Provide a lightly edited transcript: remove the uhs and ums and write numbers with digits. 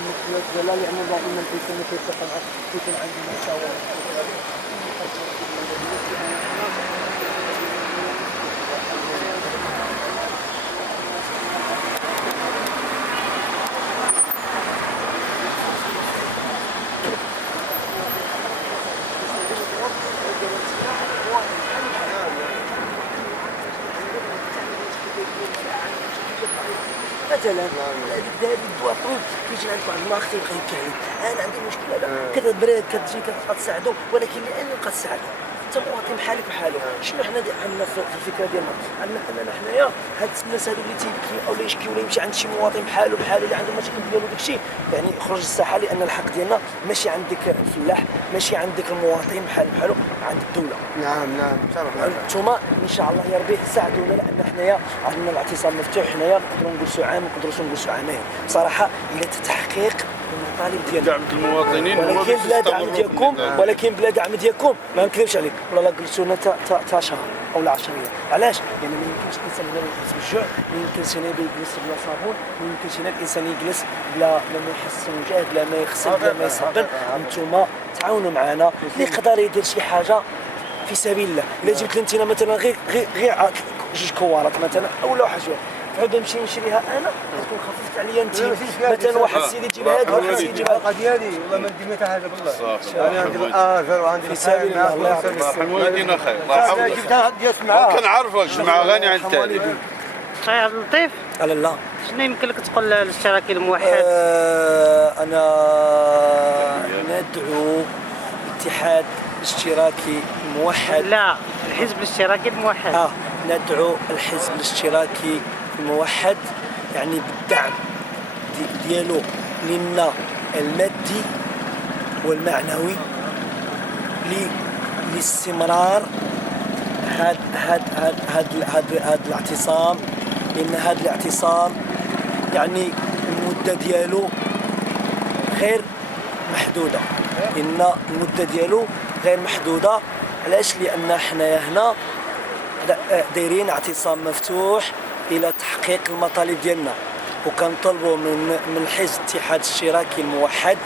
المشكلات ديالها، لأن دائما الإنسان كيتفق معك كيكون عنده مشاور. مثلا هذيك البواطون كيجي عند واحد الماخ تيبغي يبكي عليك، انا عندي مشكله كتبرد كتجي كتبقى تساعدو، ولكن لان بقى تساعدو انت مواطن بحالك بحالو. شنو حنا عندنا في الفكره ديالنا؟ عندنا اننا حنايا هاد الناس هادو اللي تيبكي او اللي يشكي ولا يمشي عند شي مواطن بحالو اللي عنده مشاكل ديالو داكشي، يعني يخرج للساحه، لان الحق ديالنا ماشي عند ديك الفلاح، ماشي عند ديك المواطن بحالو عند الدوله. نعم صراحه انتوما ان شاء الله يا ربي ساعدونا، لان حنايا عندنا الاعتصام مفتوح، حنايا نقدروا نجلسوا عام، نقدروا نجلسوا عامين بصراحه الى تحقيق المطالب ديالنا. دعم المواطنين، ولكن بلا دعم ديالكم، ما نكذبش عليك ولا جلسونا تا شهر او 10 ايام. علاش؟ لان ما يمكنش الانسان هنا يحس بالجوع، ما يمكنش هنا يجلس بلا صابون، ما يمكنش هنا الانسان يجلس بلا ما يحس وجاه، بلا ما يغسل، بلا ما يصبن. انتوما تعاونوا معنا، اللي يقدر يدير شي حاجه في سبيل الله. الا جبت انت مثلا غير 2 كوارات مثلا او لا واحد شويه، فعاد نمشي نشريها انا تكون خففت عليا انت. مثلا واحد السيد يجيب هذا، واحد السيد يجيب هذا ديالي والله ما ندير حتى حاجه بالله. انا عندي الاجر وعندي في سبيل الله. الله يعطيك الصحه. الوالدين خير، الله يحفظك. جبتها ديال معاه كنعرفك جماعه غني عن التعريف. خويا عبد اللطيف، على الله. شنو يمكن لك تقول للاشتراكي الموحد؟ انا ندعو الاتحاد الاشتراكي الموحد. لا، الحزب الاشتراكي الموحد. ندعو الحزب الاشتراكي الموحد يعني بالدعم ديالو لنا المادي والمعنوي لاستمرار هاد الاعتصام، لان هاد الاعتصام يعني المده ديالو غير محدوده، لان المده ديالو غير محدوده. علاش؟ لان حنايا هنا دايرين اعتصام مفتوح الى تحقيق المطالب ديالنا، وكنطلبوا من حزب الاتحاد الاشتراكي الموحد